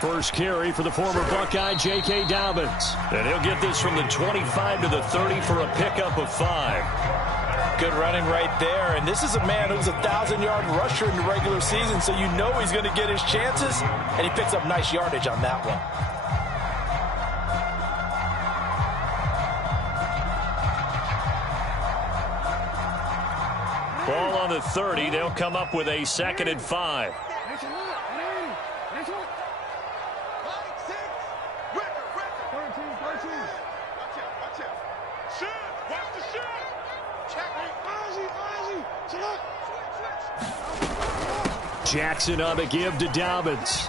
First carry for the former Buckeye, J.K. Dobbins. And he'll get this from the 25 to the 30 for a pickup of 5. Good running right there. And this is a man who's a 1,000-yard rusher in the regular season, so you know he's going to get his chances. And he picks up nice yardage on that one. Ball on the 30. They'll come up with a 2nd and 5. Jackson on the give to Dobbins.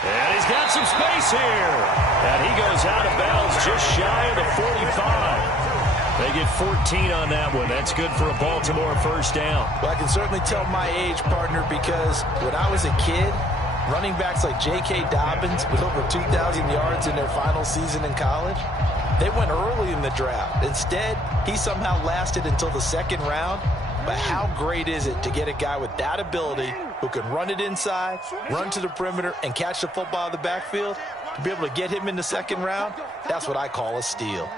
And he's got some space here. And he goes out of bounds just shy of the 45. They get 14 on that one. That's good for a Baltimore first down. Well, I can certainly tell my age, partner, because when I was a kid, running backs like J.K. Dobbins with over 2,000 yards in their final season in college, they went early in the draft. Instead, he somehow lasted until the 2nd round. But how great is it to get a guy with that ability who can run it inside, run to the perimeter, and catch the football in the backfield? To be able to get him in the 2nd round, that's what I call a steal.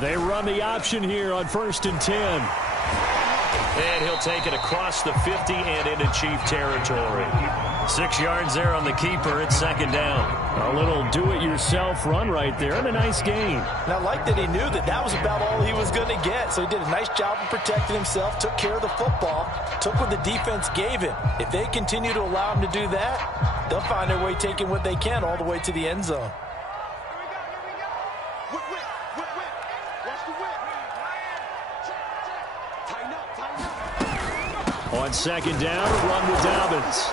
They run the option here on 1st and 10. And he'll take it across the 50 and into Chief territory. 6 yards there on the keeper. It's 2nd down. A little do-it-yourself run right there and a nice gain. And I like that he knew that that was about all he was going to get. So he did a nice job of protecting himself, took care of the football, took what the defense gave him. If they continue to allow him to do that, they'll find their way taking what they can all the way to the end zone. On 2nd down, run with Dobbins.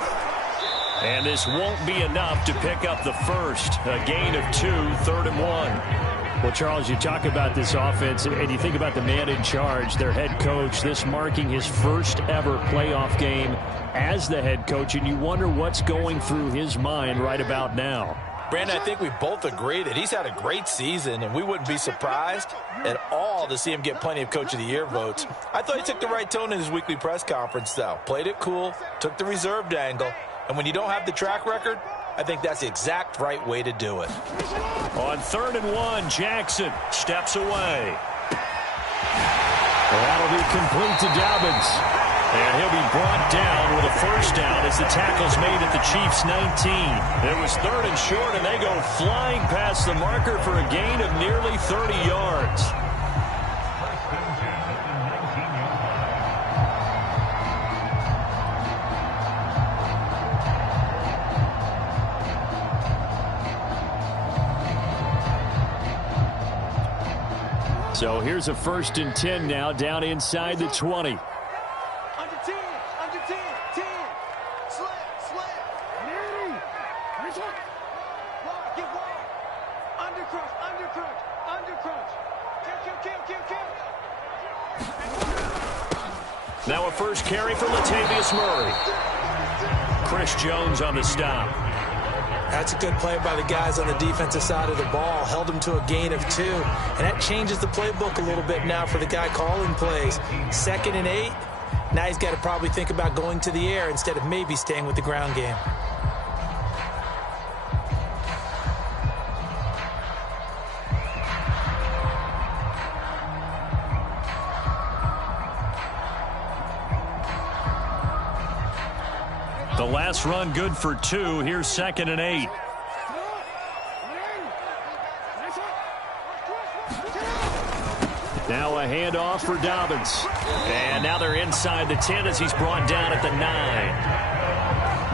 And this won't be enough to pick up the first. A gain of 2, 3rd and 1. Well, Charles, you talk about this offense, and you think about the man in charge, their head coach, this marking his first ever playoff game as the head coach, and you wonder what's going through his mind right about now. Brandon, I think we both agree that he's had a great season, and we wouldn't be surprised at all to see him get plenty of Coach of the Year votes. I thought he took the right tone in his weekly press conference, though. Played it cool, took the reserved angle, and when you don't have the track record, I think that's the exact right way to do it. On 3rd and 1, Jackson steps away. That'll be complete to Dobbins. And he'll be brought down with a first down as the tackle's made at the Chiefs' 19. It was 3rd and short, and they go flying past the marker for a gain of nearly 30 yards. So here's a 1st and 10 now, down inside the 20. Now a first carry for Latavius Murray. Chris Jones on the stop. That's a good play by the guys on the defensive side of the ball. Held him to a gain of 2. And that changes the playbook a little bit now for the guy calling plays. 2nd and 8. Now he's got to probably think about going to the air instead of maybe staying with the ground game. The last run good for 2. Here's 2nd and 8. Now a handoff for Dobbins. And now they're inside the 10 as he's brought down at the 9.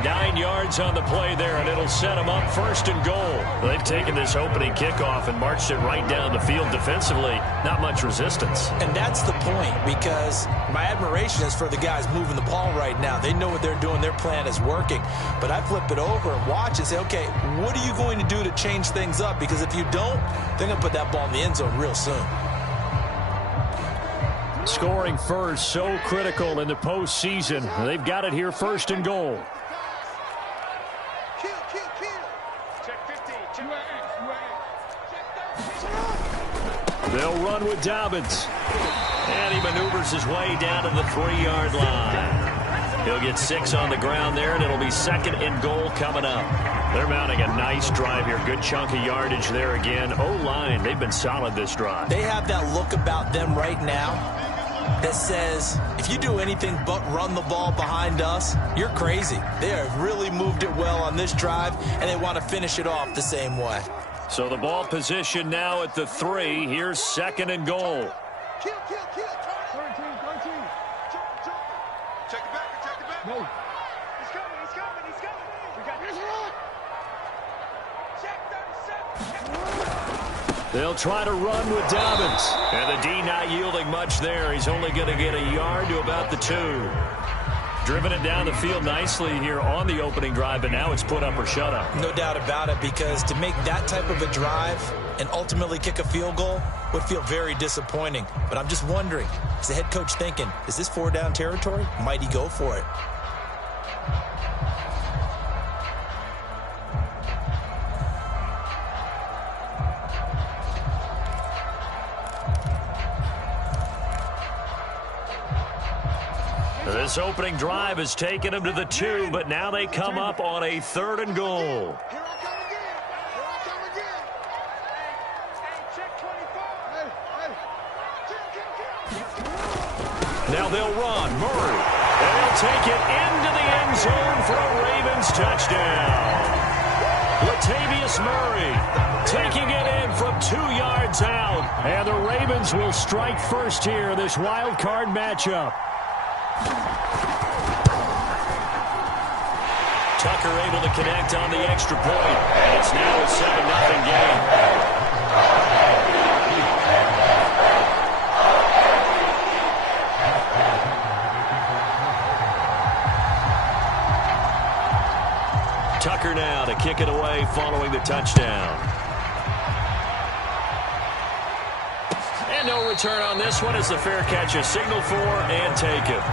9 yards on the play there, and it'll set them up 1st and goal. They've taken this opening kickoff and marched it right down the field defensively. Not much resistance. And that's the point, because my admiration is for the guys moving the ball right now. They know what they're doing. Their plan is working. But I flip it over and watch and say, okay, what are you going to do to change things up? Because if you don't, they're going to put that ball in the end zone real soon. Scoring first, so critical in the postseason. They've got it here, 1st and goal. They'll run with Dobbins. And And he maneuvers his way down to the 3-yard line. He'll get 6 on the ground there, and it'll be 2nd and goal coming up. They're mounting a nice drive here. Good chunk of yardage there again. O-line, they've been solid this drive. They have that look about them right now that says, if you do anything but run the ball behind us, you're crazy. They have really moved it well on this drive, and they want to finish it off the same way. So the ball position now at the 3. Here's 2nd and goal. Kill. 13. Check it back. No. He's coming. We got this one. Check 37. They'll try to run with Dobbins. And the D not yielding much there. He's only going to get a yard to about the 2. Driven it down the field nicely here on the opening drive, but now it's put up or shut up. No doubt about it, because to make that type of a drive and ultimately kick a field goal would feel very disappointing. But I'm just wondering, is the head coach thinking, is this 4-down territory? Might he go for it? This opening drive has taken them to the 2, but now they come up on a 3rd and goal. Here I come again. Check 24. Now they'll run. Murray. And he'll take it into the end zone for a Ravens touchdown. Latavius Murray taking it in from 2 yards out. And the Ravens will strike first here, this wild card matchup. Tucker able to connect on the extra point. And it's now a 7-0 game. Tucker now to kick it away following the touchdown. And no return on this one as the fair catch is signaled for and taken.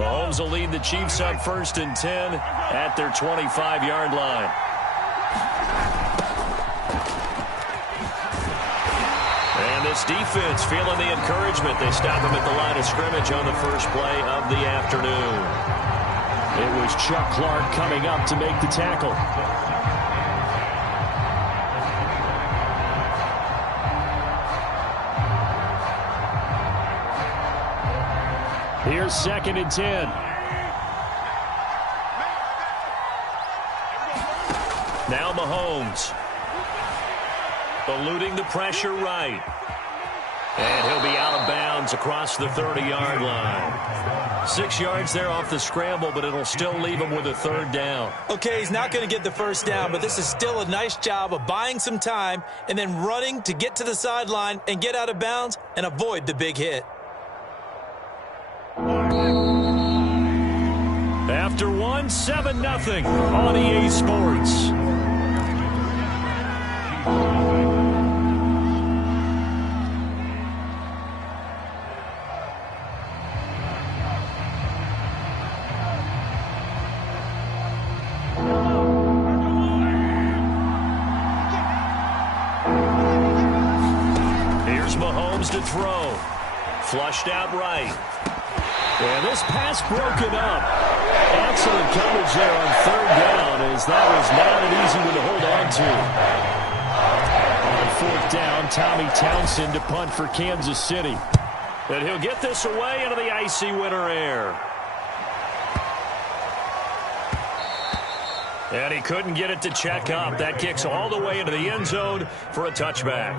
Mahomes will lead the Chiefs up 1st and 10 at their 25-yard line. And this defense feeling the encouragement. They stop him at the line of scrimmage on the first play of the afternoon. It was Chuck Clark coming up to make the tackle. Here's 2nd and 10. Now Mahomes. Eluding the pressure right. And he'll be out of bounds across the 30-yard line. 6 yards there off the scramble, but it'll still leave him with a 3rd down. Okay, he's not going to get the 1st down, but this is still a nice job of buying some time and then running to get to the sideline and get out of bounds and avoid the big hit. After 7-0 on EA Sports. Here's Mahomes to throw. Flushed out right. And this pass broken up. Excellent coverage there on 3rd down, as that was not an easy one to hold on to. On 4th down, Tommy Townsend to punt for Kansas City. And he'll get this away into the icy winter air. And he couldn't get it to check up. That kicks all the way into the end zone for a touchback.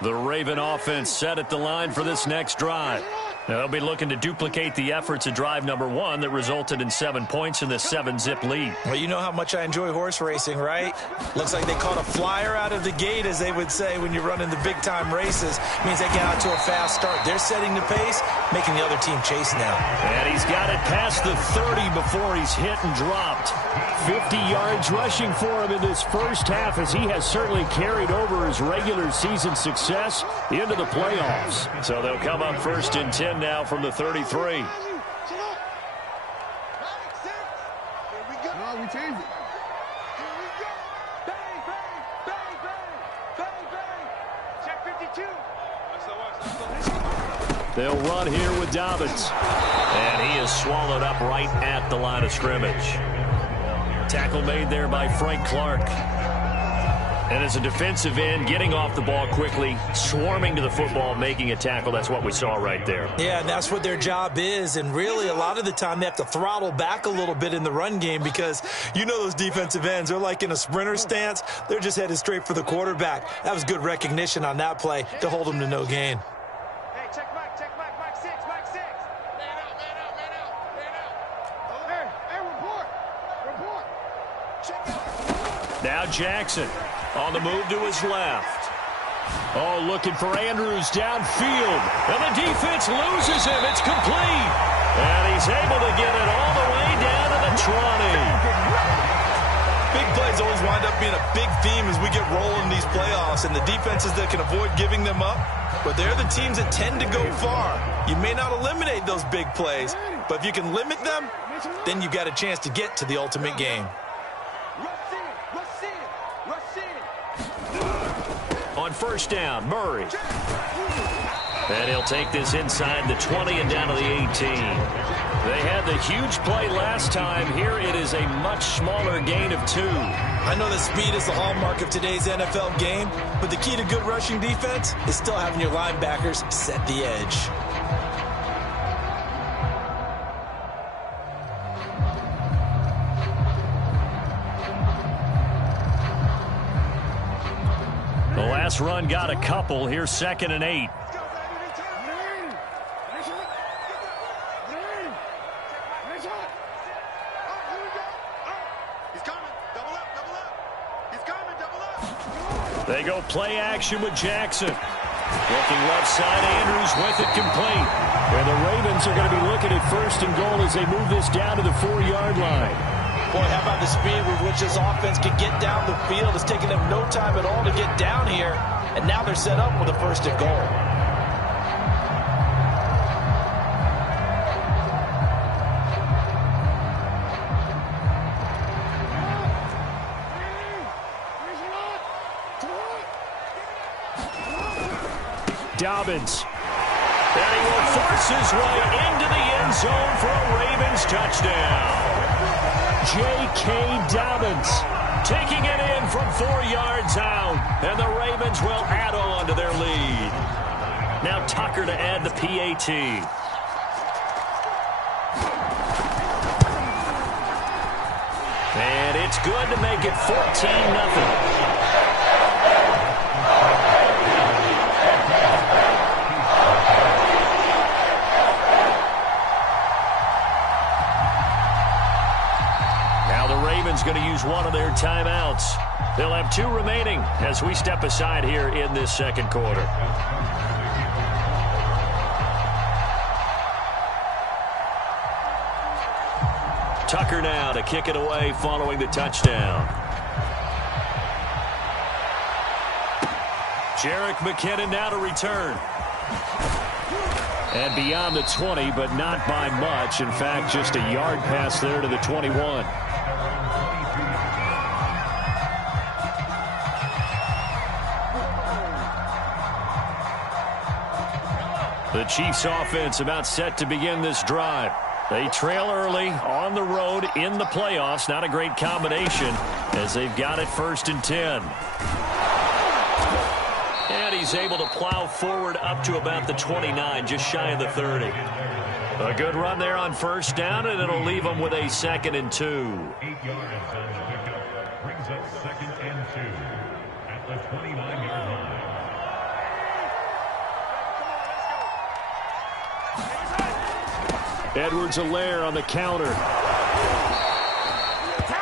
The Raven offense set at the line for this next drive. Now, they'll be looking to duplicate the efforts of drive number 1 that resulted in 7 points in the 7-zip lead. Well, you know how much I enjoy horse racing, right? Looks like they caught a flyer out of the gate, as they would say when you're running the big-time races. Means they get out to a fast start. They're setting the pace, making the other team chase now. And he's got it past the 30 before he's hit and dropped. 50 yards rushing for him in this first half, as he has certainly carried over his regular season success into the playoffs. So they'll come up 1st and 10 now from the 33. No, we changed it. Here we go. Bang, bang, bang, bang, bang, bang. Check 52. They'll run here with Dobbins. And he is swallowed up right at the line of scrimmage. Tackle made there by Frank Clark. And as a defensive end, getting off the ball quickly, swarming to the football, making a tackle. That's what we saw right there. Yeah, and that's what their job is. And really, a lot of the time, they have to throttle back a little bit in the run game because you know those defensive ends, they're like in a sprinter stance. They're just headed straight for the quarterback. That was good recognition on that play to hold them to no gain. Hey, check Mike 6, Mike 6. Man out. Hey, report. Check out. Now Jackson on the move to his left. Oh, looking for Andrews downfield. And the defense loses him. It's complete. And he's able to get it all the way down to the 20. Big plays always wind up being a big theme as we get rolling in these playoffs, and the defenses that can avoid giving them up, but they're the teams that tend to go far. You may not eliminate those big plays, but if you can limit them, then you've got a chance to get to the ultimate game. On 1st down, Murray. And he'll take this inside the 20 and down to the 18. They had the huge play last time. Here it is a much smaller gain of 2. I know that speed is the hallmark of today's NFL game, but the key to good rushing defense is still having your linebackers set the edge. The last run got a couple. Here's 2nd and 8. They go play action with Jackson. Looking left side, Andrews with it complete. And the Ravens are going to be looking at 1st and goal as they move this down to the 4-yard line. Boy, how about the speed with which this offense can get down the field? It's taken them no time at all to get down here. And now they're set up with a 1st and goal. Dobbins. And he will force his way into the end zone for a Ravens touchdown. J.K. Dobbins taking it in from 4 yards out. And the Ravens will add on to their lead. Now Tucker to add the PAT. And it's good to make it 14-0. Going to use one of their timeouts. They'll have 2 remaining as we step aside here in this 2nd quarter. Tucker now to kick it away following the touchdown. Jerick McKinnon now to return. And beyond the 20, but not by much. In fact, just a yard pass there to the 21. The Chiefs offense about set to begin this drive. They trail early on the road in the playoffs. Not a great combination as they've got it 1st and 10. And he's able to plow forward up to about the 29, just shy of the 30. A good run there on 1st down, and it'll leave them with a 2nd and 2. 8 yards on the pickup. Brings up 2nd and 2 at the 29-yard line. Edwards-Helaire on the counter.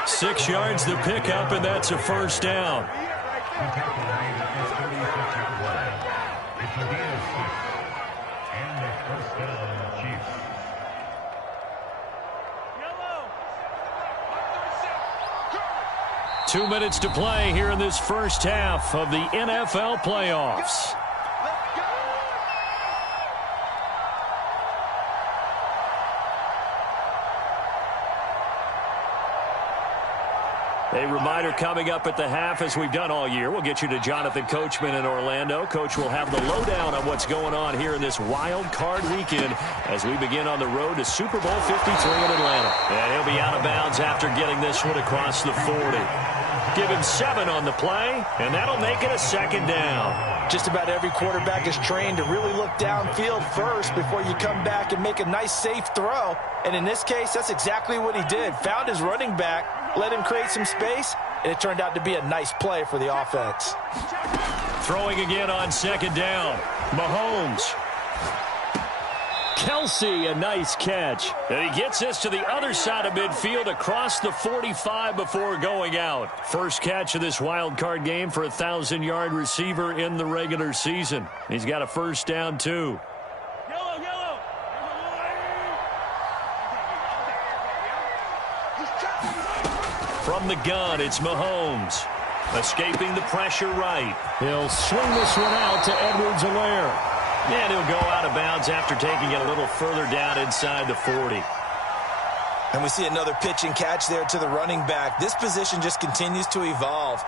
6 yards the pickup, and that's a first down. It's a gain of 6. And a first down, Chiefs. 2 minutes to play here in this first half of the NFL playoffs. A reminder coming up at the half, as we've done all year. We'll get you to Jonathan Coachman in Orlando. Coach will have the lowdown on what's going on here in this wild card weekend as we begin on the road to Super Bowl 53 in Atlanta. And he'll be out of bounds after getting this one across the 40. Give him 7 on the play, and that'll make it a second down. Just about every quarterback is trained to really look downfield first before you come back and make a nice, safe throw. And in this case, that's exactly what he did. Found his running back, let him create some space, and it turned out to be a nice play for the offense. Throwing again on second down. Mahomes. Kelsey, a nice catch. And he gets this to the other side of midfield across the 45 before going out. First catch of this wild card game for a 1,000-yard receiver in the regular season. He's got a first down, too. From the gun, it's Mahomes. Escaping the pressure right. He'll swing this one out to Edwards-Helaire. And he'll go out of bounds after taking it a little further down inside the 40. And we see another pitch and catch there to the running back. This position just continues to evolve.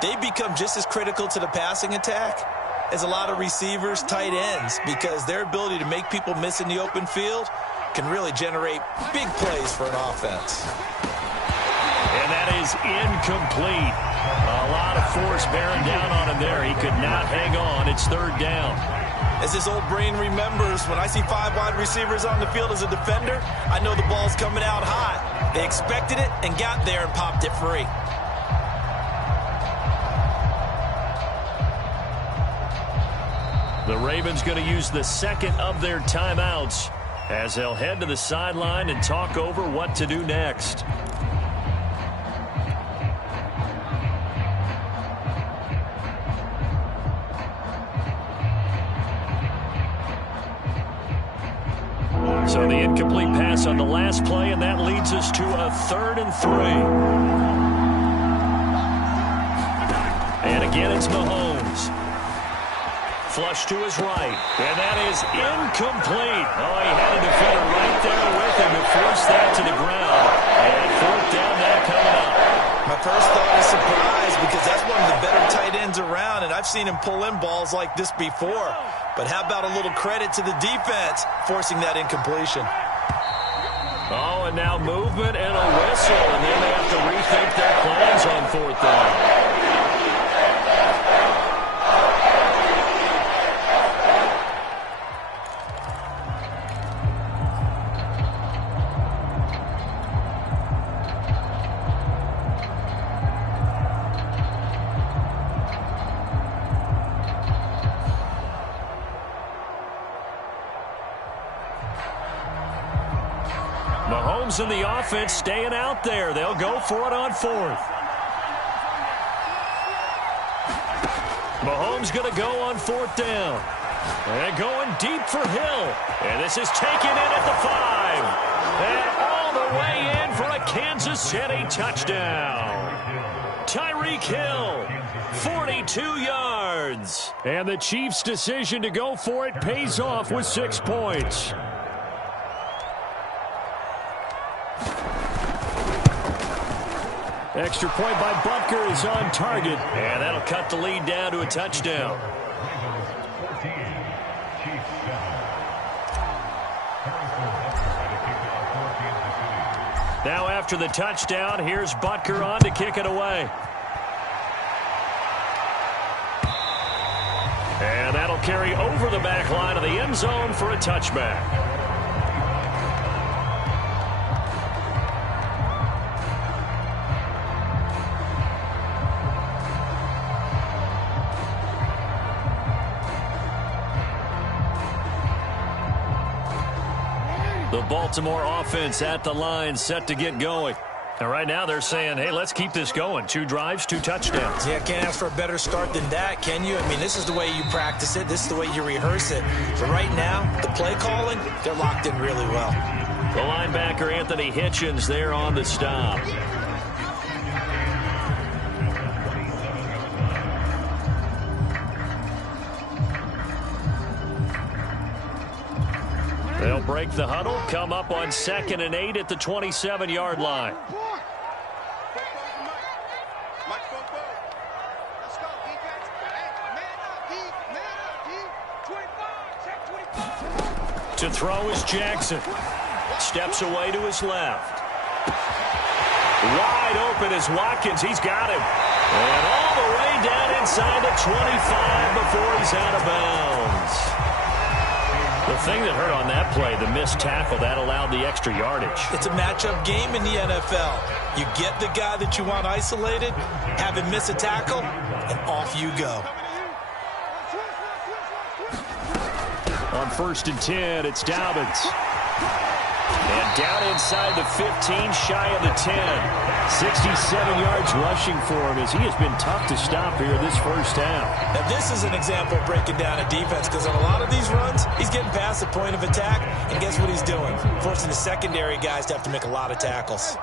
They become just as critical to the passing attack as a lot of receivers, tight ends, because their ability to make people miss in the open field can really generate big plays for an offense. And that is incomplete. A lot of force bearing down on him there. He could not hang on. It's third down. As his old brain remembers, when I see 5 wide receivers on the field as a defender, I know the ball's coming out hot. They expected it and got there and popped it free. The Ravens going to use the second of their timeouts as they'll head to the sideline and talk over what to do next. So the incomplete pass on the last play, and that leads us to a 3rd and 3. And again, it's Mahomes. Flush to his right, and that is incomplete. Oh, he had a defender right there with him to force that to the ground. And 4th down now coming up. My first thought is surprise, because that's one of the better tight ends around, and I've seen him pull in balls like this before. But how about a little credit to the defense forcing that incompletion? Oh, and now movement and a whistle, and then they have to rethink their plans on 4th down. Mahomes and the offense staying out there. They'll go for it on 4th. Mahomes going to go on 4th down. And going deep for Hill. And this is taken in at the 5. And all the way in for a Kansas City touchdown. Tyreek Hill, 42 yards. And the Chiefs' decision to go for it pays off with 6 points. Extra point by Butker is on target. And that'll cut the lead down to a touchdown. Now after the touchdown, here's Butker on to kick it away. And that'll carry over the back line of the end zone for a touchback. The Baltimore offense at the line, set to get going. And right now they're saying, hey, let's keep this going. 2 drives, 2 touchdowns. Yeah, can't ask for a better start than that, can you? I mean, this is the way you practice it. This is the way you rehearse it. But right now, the play calling, they're locked in really well. The linebacker, Anthony Hitchens, there on the stop. They'll break the huddle, come up on 2nd and 8 at the 27-yard line. To throw is Jackson. Steps away to his left. Wide open is Watkins. He's got him. And all the way down inside the 25 before he's out of bounds. The thing that hurt on that play, the missed tackle, that allowed the extra yardage. It's a matchup game in the NFL. You get the guy that you want isolated, have him miss a tackle, and off you go. On 1st and 10, it's Dobbins. And down inside the 15, shy of the 10. 67 yards rushing for him as he has been tough to stop here this first half. Now this is an example of breaking down a defense, because on a lot of these runs, he's getting past the point of attack, and guess what he's doing? Forcing the secondary guys to have to make a lot of tackles.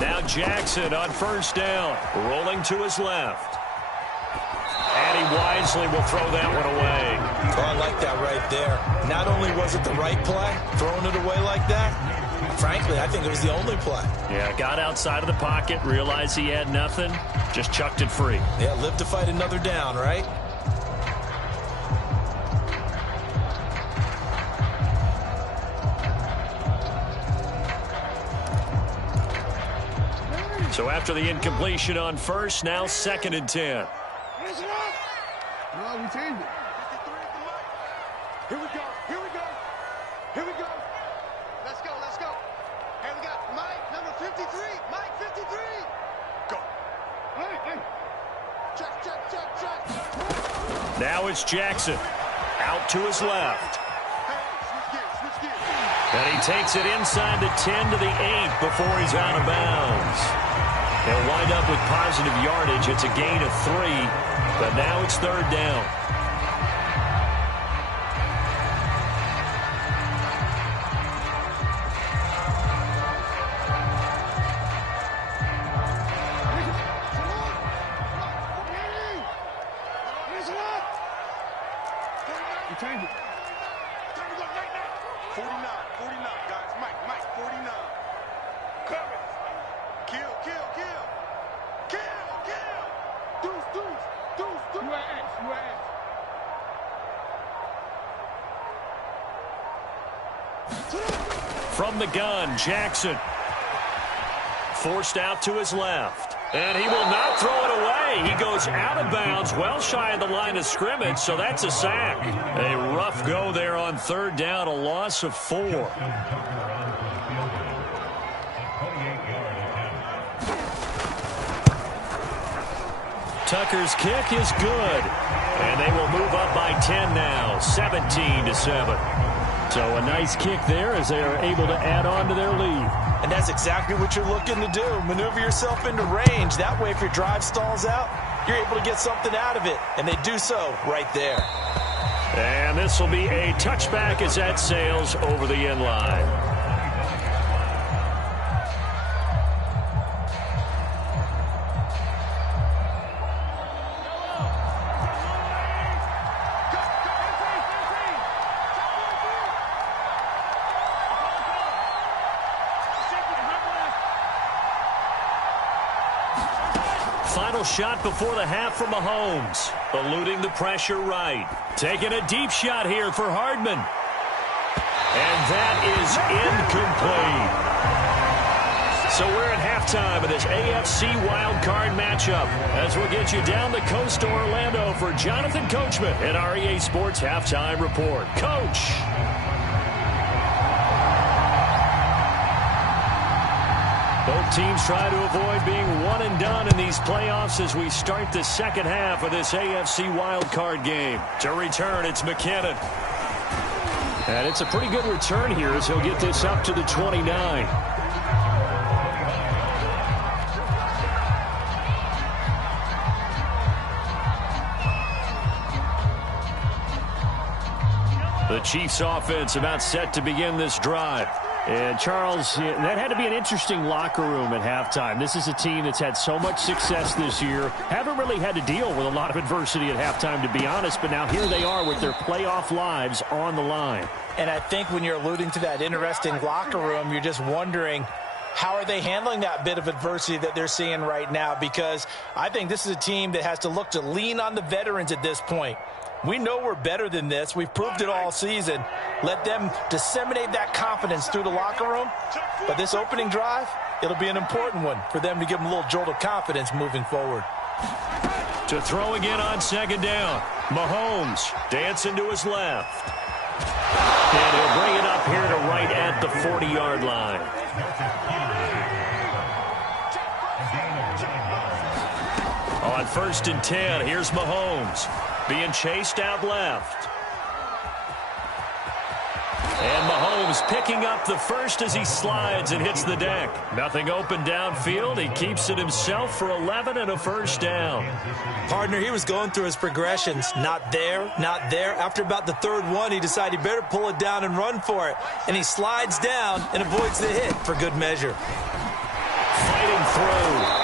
Now Jackson on 1st down, rolling to his left. And he wisely will throw that one away. Oh, I like that right there. Not only was it the right play, throwing it away like that, frankly, I think it was the only play. Yeah, got outside of the pocket, realized he had nothing, just chucked it free. Yeah, live to fight another down, right? So after the incompletion on 1st, now 2nd and 10. No, we changed it. Here we go. Here we go. Here we go. Let's go. Let's go. Here we got Mike, number 53. Mike, 53. Go. Hey. Check. Now it's Jackson. Out to his left. Hey, switch gears. And he takes it inside the 10 to the 8 before he's out of bounds. They'll wind up with positive yardage. It's a gain of 3, but now it's 3rd down. We changed it. 49, guys. Mike, 49. Cover. Kill. Deuce. You are X. From the gun, Jackson. Forced out to his left. And he will not throw it away. He goes out of bounds, well shy of the line of scrimmage, so that's a sack. A rough go there on 3rd down, a loss of 4. Tucker's kick is good. And they will move up by 10 now, 17-7. So a nice kick there as they are able to add on to their lead. And that's exactly what you're looking to do. Maneuver yourself into range. That way, if your drive stalls out, you're able to get something out of it. And they do so right there. And this will be a touchback as that sails over the end line. Final shot before the half from Mahomes. Eluding the pressure right. Taking a deep shot here for Hardman. And that is incomplete. So we're at halftime of this AFC wildcard matchup as we'll get you down the coast to Orlando for Jonathan Coachman at our EA Sports Halftime Report. Coach. teams try to avoid being one and done in these playoffs as we start the second half of this AFC wildcard game. To return, it's McKinnon. And it's a pretty good return here as he'll get this up to the 29. The Chiefs offense about set to begin this drive. And Charles, that had to be an interesting locker room at halftime. This is a team that's had so much success this year. Haven't really had to deal with a lot of adversity at halftime, to be honest. But now here they are with their playoff lives on the line. And I think when you're alluding to that interesting locker room, you're just wondering, how are they handling that bit of adversity that they're seeing right now? Because I think this is a team that has to look to lean on the veterans at this point. We know we're better than this. We've proved it all season. Let them disseminate that confidence through the locker room. But this opening drive, it'll be an important one for them to give them a little jolt of confidence moving forward. To throw again on second down. Mahomes dancing to his left. And he'll bring it up here to right at the 40-yard line. On 1st and 10, here's Mahomes. Being chased out left. And Mahomes picking up the first as he slides and hits the deck. Nothing open downfield. He keeps it himself for 11 and a first down. Partner, he was going through his progressions. Not there, not there. After about the third one, he decided he better pull it down and run for it. And he slides down and avoids the hit for good measure. Fighting through.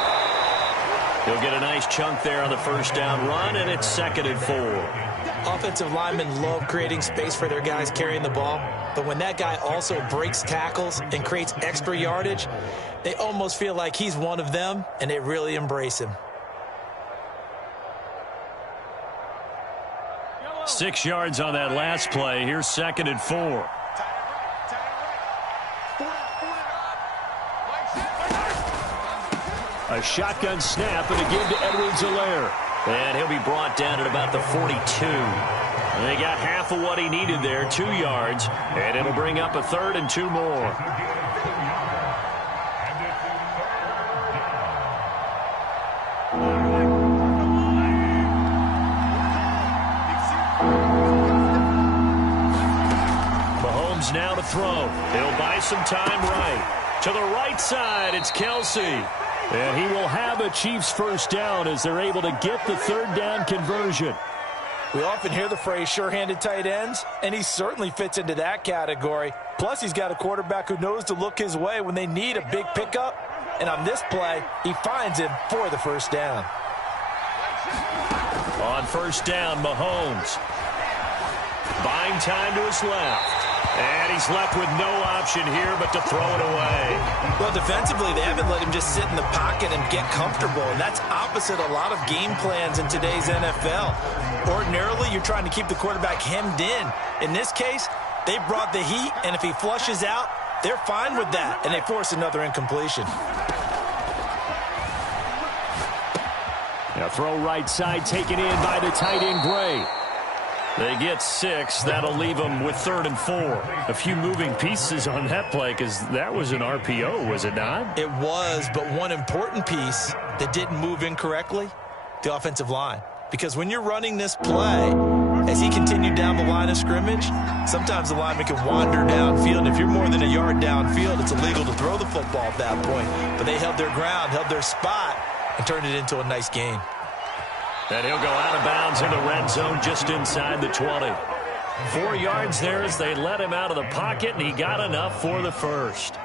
He'll get a nice chunk there on the first down run, and it's 2nd and 4. Offensive linemen love creating space for their guys carrying the ball, but when that guy also breaks tackles and creates extra yardage, they almost feel like he's one of them, and they really embrace him. 6 yards on that last play. Here's 2nd and 4. A shotgun snap and a give to Edwards-Helaire. And he'll be brought down at about the 42. And they got half of what he needed there, 2 yards. And it'll bring up a 3rd and 2 more. Mahomes now to throw. He'll buy some time right. To the right side, it's Kelsey. And he will have a Chiefs first down as they're able to get the 3rd down conversion. We often hear the phrase sure-handed tight ends, and he certainly fits into that category. Plus, he's got a quarterback who knows to look his way when they need a big pickup. And on this play, he finds him for the first down. On first down, Mahomes. Buying time to his left. And he's left with no option here but to throw it away. Well, defensively, they haven't let him just sit in the pocket and get comfortable, and that's opposite a lot of game plans in today's NFL. Ordinarily, you're trying to keep the quarterback hemmed in. In this case, they brought the heat, and if he flushes out, they're fine with that, and they force another incompletion. Now throw right side taken in by the tight end Gray. They get 6. That'll leave them with 3rd and 4. A few moving pieces on that play because that was an RPO, was it not? It was, but one important piece that didn't move incorrectly, the offensive line. Because when you're running this play, as he continued down the line of scrimmage, sometimes the lineman can wander downfield. If you're more than a yard downfield, it's illegal to throw the football at that point. But they held their ground, held their spot, and turned it into a nice gain. And he'll go out of bounds in the red zone just inside the 20. 4 yards there as they let him out of the pocket, and he got enough for the first.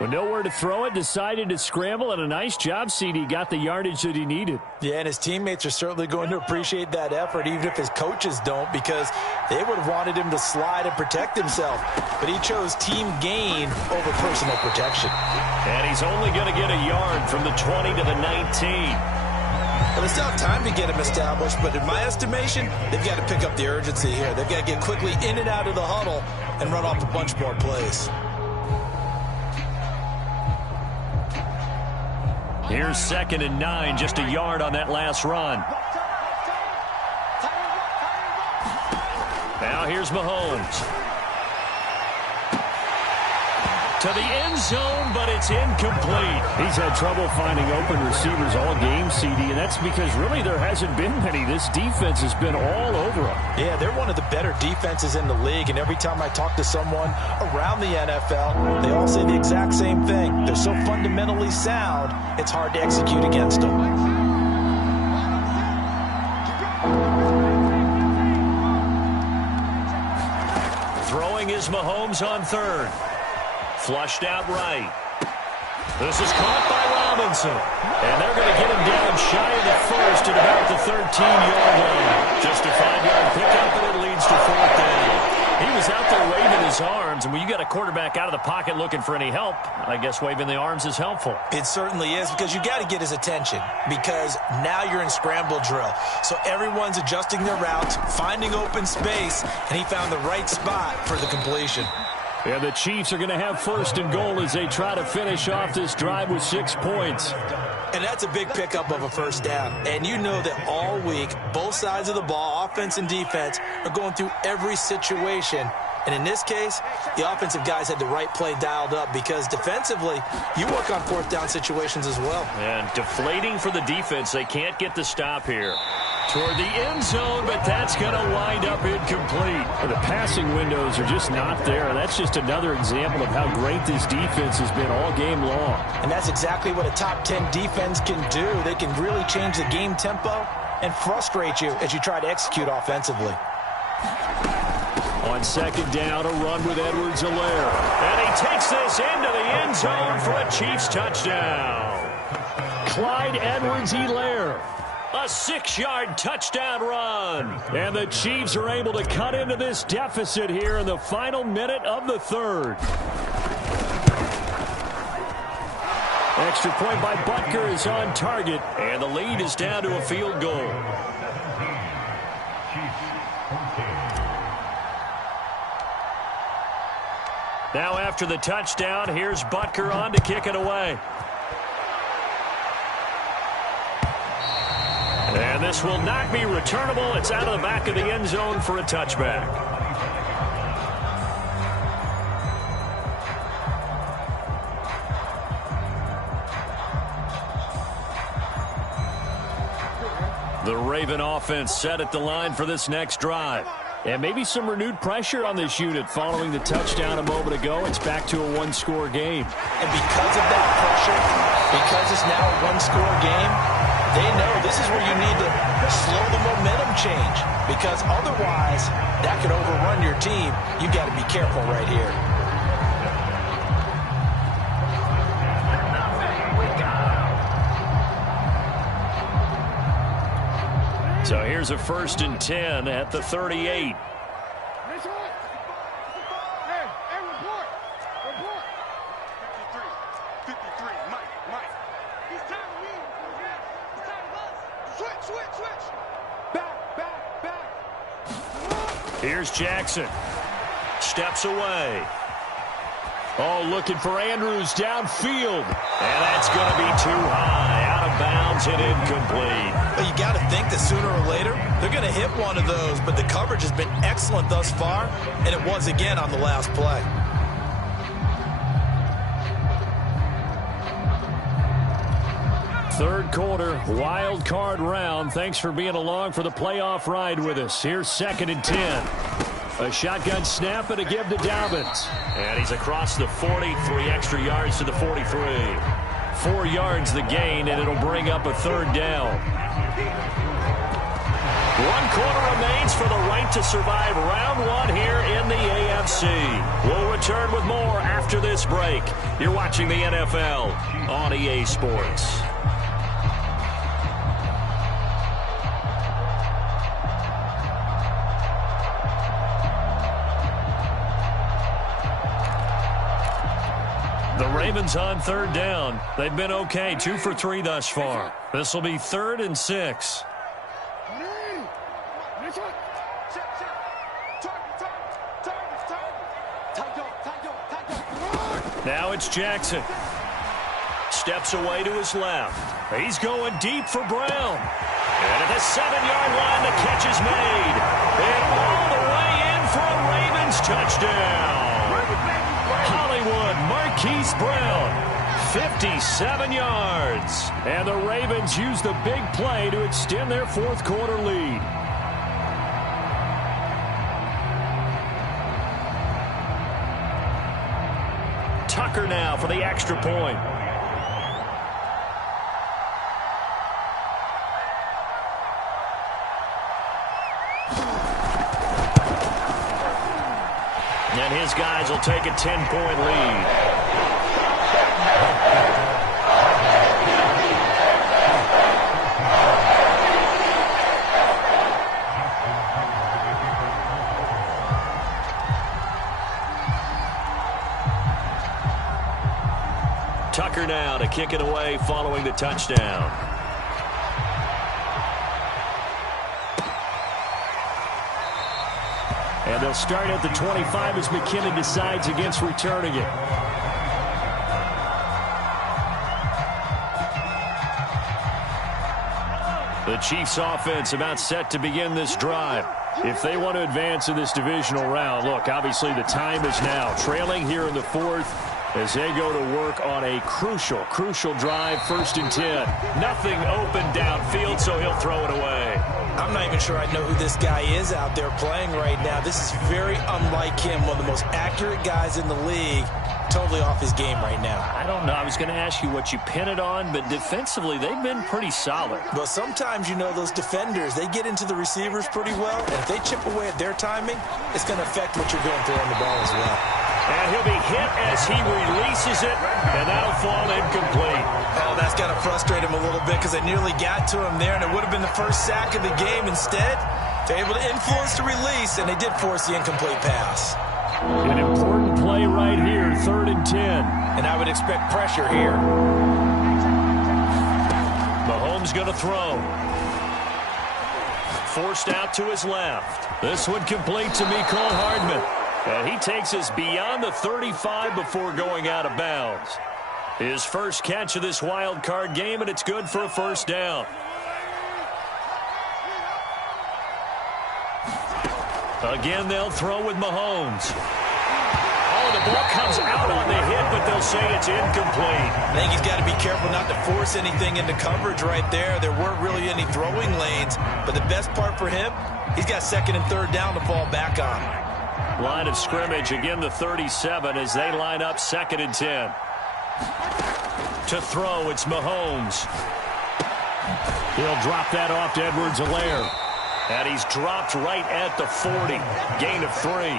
With nowhere to throw it, decided to scramble, and a nice job, CD. Got the yardage that he needed. Yeah, and his teammates are certainly going to appreciate that effort, even if his coaches don't, because they would have wanted him to slide and protect himself. But he chose team gain over personal protection. And he's only going to get a yard from the 20 to the 19. Well, they still have time to get him established, but in my estimation, they've got to pick up the urgency here. They've got to get quickly in and out of the huddle and run off a bunch more plays. Here's 2nd and 9, just a yard on that last run. Now here's Mahomes. to the end zone, but it's incomplete. He's had trouble finding open receivers all game, CD, and that's because really there hasn't been many. This defense has been all over them. Yeah, they're one of the better defenses in the league, and every time I talk to someone around the NFL, they all say the exact same thing. They're so fundamentally sound, it's hard to execute against them. Throwing is Mahomes on third. Flushed out right. This is caught by Robinson. And they're going to get him down shy of the first at about the 13-yard line. Just a 5-yard pickup, and it leads to fourth down. He was out there waving his arms, and when you got a quarterback out of the pocket looking for any help, I guess waving the arms is helpful. It certainly is, because you got to get his attention, because now you're in scramble drill. So everyone's adjusting their routes, finding open space, and he found the right spot for the completion. And the Chiefs are going to have first and goal as they try to finish off this drive with 6 points. And that's a big pickup of a first down. And you know that all week, both sides of the ball, offense and defense, are going through every situation. And in this case, the offensive guys had the right play dialed up, because defensively, you work on fourth down situations as well. And deflating for the defense. They can't get the stop here. Toward the end zone, but that's going to wind up incomplete. The passing windows are just not there. That's just another example of how great this defense has been all game long. And that's exactly what a top 10 defense can do. They can really change the game tempo and frustrate you as you try to execute offensively. On second down, a run with Edwards-Helaire. And he takes this into the end zone for a Chiefs touchdown. Clyde Edwards-Helaire. A 6-yard touchdown run. And the Chiefs are able to cut into this deficit here in the final minute of the third. Extra point by Butker is on target. And the lead is down to a field goal. Now after the touchdown, here's Butker on to kick it away. And this will not be returnable. It's out of the back of the end zone for a touchback. The Raven offense set at the line for this next drive. And maybe some renewed pressure on this unit following the touchdown a moment ago. It's back to a one-score game. And because of that pressure, because it's now a one-score game, they know this is where you need to slow the momentum change, because otherwise that could overrun your team. You got to be careful right here. So here's a 1st and 10 at the 38. Here's Jackson. Steps away. Oh, looking for Andrews downfield. And that's going to be too high. Out of bounds and incomplete. But you got to think that sooner or later, they're going to hit one of those. But the coverage has been excellent thus far, and it was again on the last play. Third quarter, wild card round. Thanks for being along for the playoff ride with us. Here's 2nd and 10. A shotgun snap and a give to Dobbins. And he's across the 40, 3 extra yards to the 43. 4 yards the gain, and it'll bring up a third down. 1 quarter remains for the right to survive round 1 here in the AFC. We'll return with more after this break. You're watching the NFL on EA Sports. The Ravens on third down. They've been okay, 2 for 3 thus far. This will be 3rd and 6. Now it's Jackson. Steps away to his left. He's going deep for Brown. And at the 7-yard line, the catch is made. And all the way in for a Ravens touchdown. Hollywood Marquez Marquise Brown, 57 yards. And the Ravens use the big play to extend their fourth quarter lead. Tucker now for the extra point. And his guys will take a 10-point lead. Tucker now to kick it away following the touchdown. And they'll start at the 25 as McKinnon decides against returning it. The Chiefs offense about set to begin this drive. If they want to advance in this divisional round, look, obviously the time is now. Trailing here in the fourth as they go to work on a crucial drive, 1st and 10. Nothing open downfield, so he'll throw it away. I'm not even sure I know who this guy is out there playing right now. This is very unlike him, one of the most accurate guys in the league. Totally off his game right now. I don't know. I was going to ask you what you pin it on, but defensively, they've been pretty solid. But sometimes, you know, those defenders, they get into the receivers pretty well, and if they chip away at their timing, it's going to affect what you're doing throwing the ball as well. And he'll be hit as he releases it, and that'll fall incomplete. Oh, that's got to frustrate him a little bit because they nearly got to him there, and it would have been the first sack of the game. Instead, they're able to influence the release, and they did force the incomplete pass. An important play right here, 3rd and 10. And I would expect pressure here. Mahomes going to throw. Forced out to his left. This one complete to Mecole Hardman. And he takes us beyond the 35 before going out of bounds. His first catch of this wild card game, and it's good for a first down. Again, they'll throw with Mahomes. Oh, the ball comes out on the hit, but they'll say it's incomplete. I think he's got to be careful not to force anything into coverage right there. There weren't really any throwing lanes, but the best part for him, he's got 2nd and 3rd down to fall back on. Line of scrimmage, again the 37 as they line up 2nd and 10. To throw, it's Mahomes. He'll drop that off to Edwards-Helaire. And he's dropped right at the 40. Gain of 3.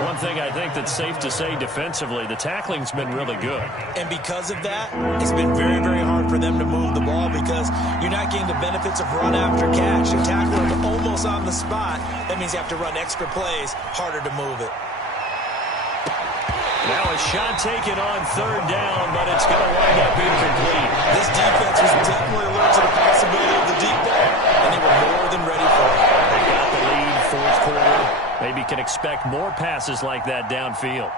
One thing I think that's safe to say defensively, the tackling's been really good. And because of that, it's been very, very hard for them to move the ball because you're not getting the benefits of run after catch. You tackle them almost on the spot. That means you have to run extra plays, harder to move it. Now a shot taken on 3rd down, but it's going to wind up incomplete. This defense was definitely alert to the possibility of the deep ball, and they were more than ready for it. They got the lead, 4th quarter. Maybe can expect more passes like that downfield.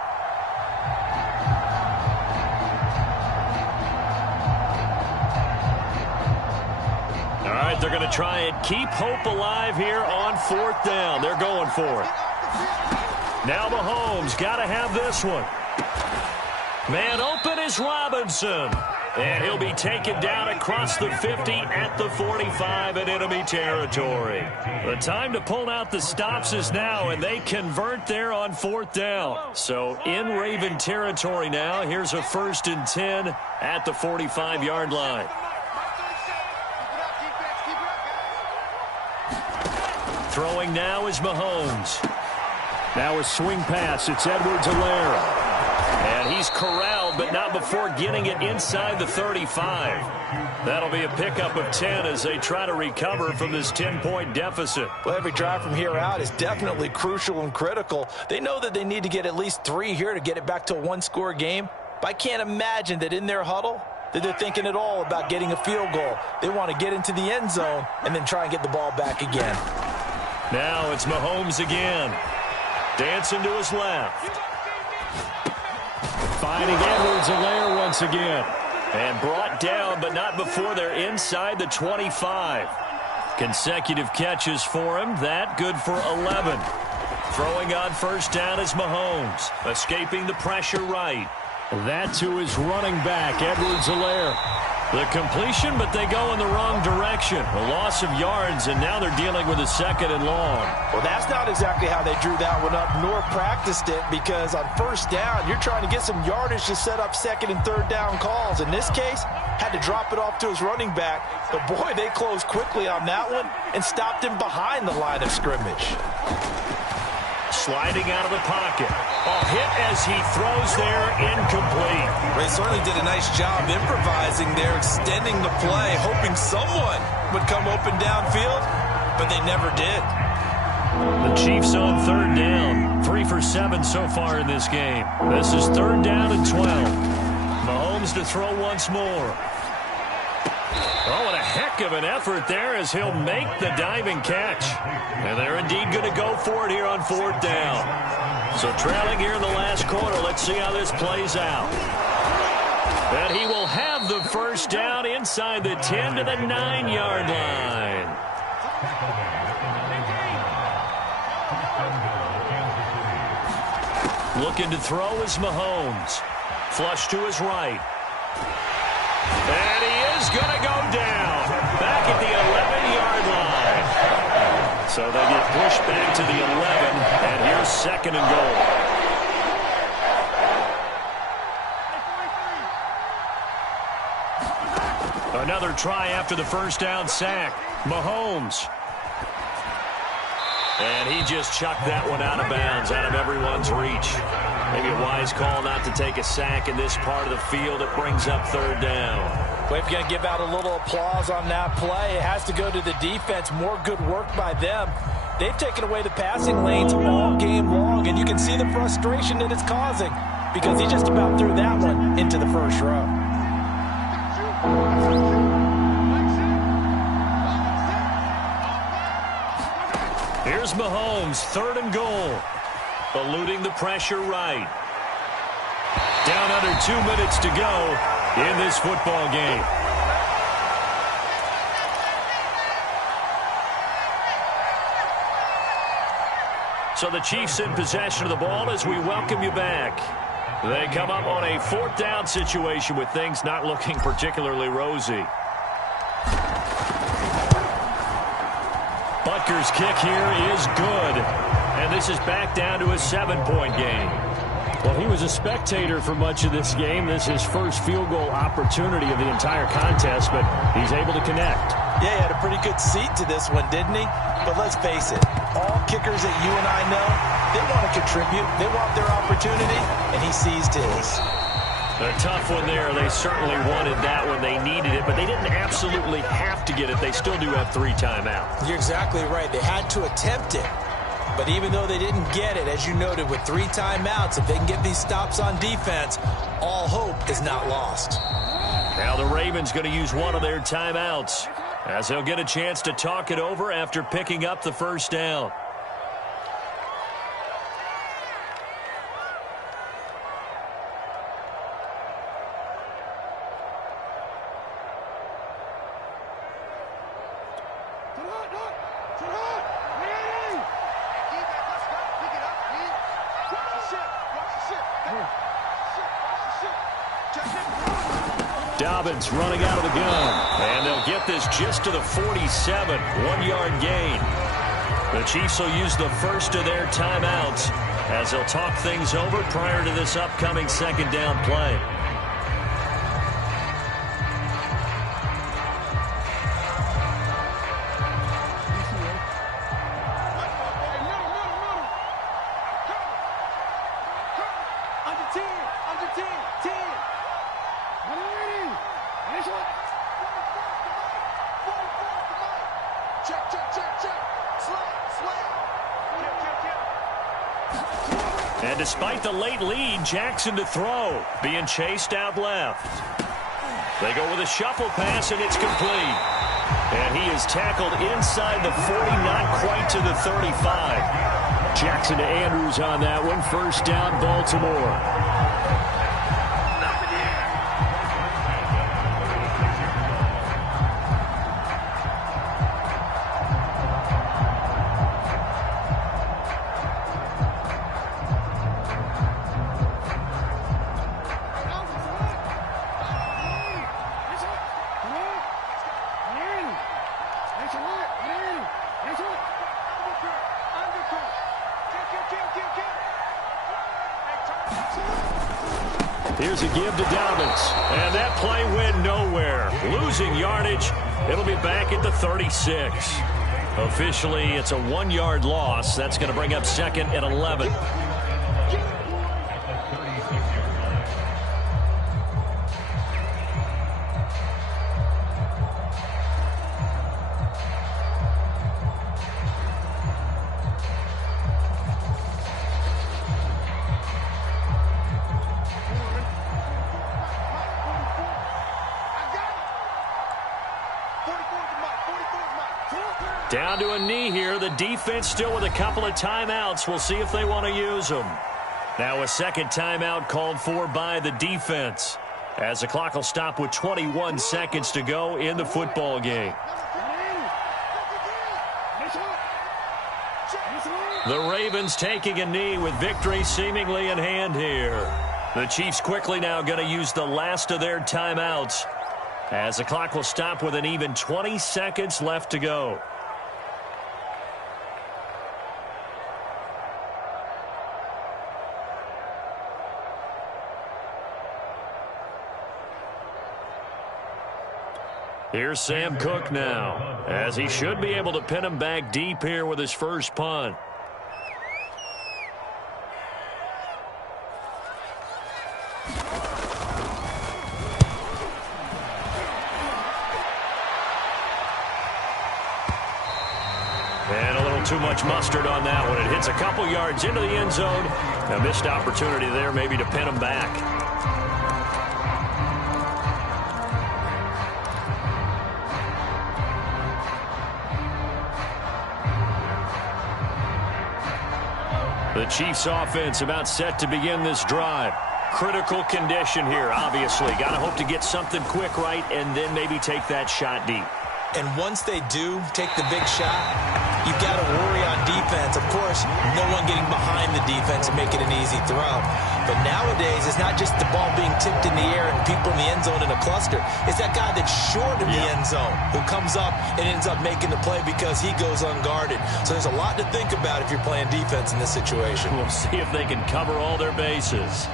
All right, they're going to try and keep hope alive here on 4th down. They're going for it. Now Mahomes got to have this one. Man open is Robinson. And he'll be taken down across the 50 at the 45 in enemy territory. The time to pull out the stops is now, and they convert there on 4th down. So in Raven territory now, here's a 1st and 10 at the 45-yard line. Throwing now is Mahomes. Now a swing pass. It's Edwards-Helaire. And he's corralled, but not before getting it inside the 35. That'll be a pickup of 10 as they try to recover from this 10-point deficit. Well, every drive from here out is definitely crucial and critical. They know that they need to get at least 3 here to get it back to a 1-score game. But I can't imagine that in their huddle that they're thinking at all about getting a field goal. They want to get into the end zone and then try and get the ball back again. Now it's Mahomes again. Dancing to his left. Finding Edwards-Helaire once again. And brought down, but not before they're inside the 25. Consecutive catches for him. That good for 11. Throwing on 1st down is Mahomes. Escaping the pressure right. That to his running back, Edwards-Helaire. The completion, but they go in the wrong direction. A loss of yards, and now they're dealing with a 2nd and long. Well, that's not exactly how they drew that one up, nor practiced it, because on 1st down, you're trying to get some yardage to set up 2nd and 3rd down calls. In this case, had to drop it off to his running back. But, boy, they closed quickly on that one and stopped him behind the line of scrimmage. Sliding out of the pocket. A hit as he throws there, incomplete. They certainly did a nice job improvising there, extending the play, hoping someone would come open downfield, but they never did. The Chiefs on 3rd down. 3 for 7 so far in this game. This is 3rd down and 12. Mahomes to throw once more. Oh, and a heck of an effort there as he'll make the diving catch. And they're indeed going to go for it here on 4th down. So trailing here in the last quarter, let's see how this plays out. And he will have the 1st down inside the 10 to the 9-yard line. Looking to throw is Mahomes. Flush to his right. And he is going to go down. Back at the 11-yard line. So they get pushed back to the 11. And here's 2nd and goal. Another try after the 1st down sack. Mahomes. And he just chucked that one out of bounds, out of everyone's reach. Maybe a wise call not to take a sack in this part of the field. It brings up 3rd down. Well, if you're going to give out a little applause on that play, it has to go to the defense. More good work by them. They've taken away the passing lanes all game long, and you can see the frustration that it's causing because he just about threw that one into the 1st row. Here's Mahomes, 3rd and goal. Eluding the pressure right. Down under 2 minutes to go in this football game. So the Chiefs in possession of the ball as we welcome you back. They come up on a 4th down situation with things not looking particularly rosy. Butker's kick here is good. And this is back down to a 7-point game. Well, he was a spectator for much of this game. This is his first field goal opportunity of the entire contest, but he's able to connect. Yeah, he had a pretty good seat to this one, didn't he? But let's face it, all kickers that you and I know, they want to contribute. They want their opportunity, and he seized his. A tough one there. They certainly wanted that one. They needed it, but they didn't absolutely have to get it. They still do have 3 timeouts. You're exactly right. They had to attempt it. But even though they didn't get it, as you noted, with 3 timeouts, if they can get these stops on defense, all hope is not lost. Now the Ravens going to use one of their timeouts as they'll get a chance to talk it over after picking up the 1st down. Dobbins running out of the gun. And they'll get this just to the 47. 1-yard gain. The Chiefs will use the first of their timeouts as they'll talk things over prior to this upcoming 2nd down play. And despite the late lead, Jackson to throw, being chased out left. They go with a shuffle pass, and it's complete. And he is tackled inside the 40, not quite to the 35. Jackson to Andrews on that one. 1st down, Baltimore. Here's a give to Dobbins. And that play went nowhere. Losing yardage. It'll be back at the 36. Officially, it's a 1-yard loss. That's going to bring up second and 11. Down to a knee here. The defense still with a couple of timeouts. We'll see if they want to use them. Now a second timeout called for by the defense, as the clock will stop with 21 seconds to go in the football game. The Ravens taking a knee with victory seemingly in hand here. The Chiefs quickly now going to use the last of their timeouts, as the clock will stop with an even 20 seconds left to go. Here's Sam Cook now, as he should be able to pin him back deep here with his first punt. And a little too much mustard on that one. It hits a couple yards into the end zone. A missed opportunity there maybe to pin him back. The Chiefs offense about set to begin this drive. Critical condition here, obviously. Got to hope to get something quick right and then maybe take that shot deep. And once they do take the big shot, you've got to worry on defense. Of course, no one getting behind the defense and making an easy throw. But nowadays, it's not just the ball being tipped in the air and people in the end zone in a cluster. It's that guy that's short in the end zone who comes up and ends up making the play because he goes unguarded. So there's a lot to think about if you're playing defense in this situation. We'll see if they can cover all their bases.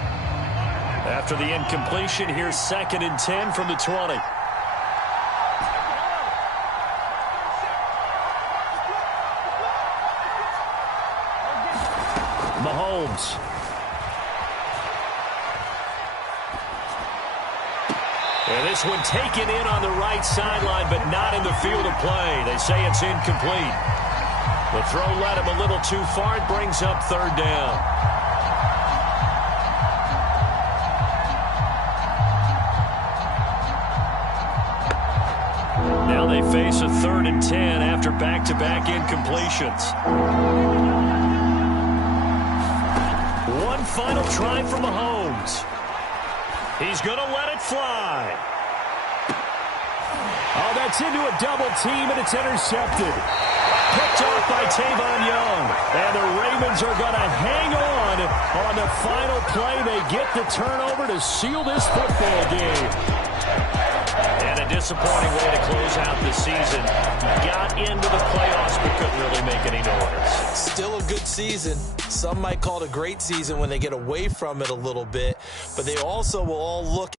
After the incompletion, here's 2nd and 10 from the 20. Mahomes. And this one taken in on the right sideline, but not in the field of play. They say it's incomplete. The throw led him a little too far. It brings up 3rd down. Now they face a 3rd and 10 after back-to-back incompletions. One final try for Mahomes. He's going to let it fly. Oh, that's into a double team, and it's intercepted. Picked off by Tavon Young. And the Ravens are going to hang on the final play. They get the turnover to seal this football game. And a disappointing way to close out the season. Got into the playoffs but couldn't really make any noise. Still a good season. Some might call it a great season when they get away from it a little bit. But they also will all look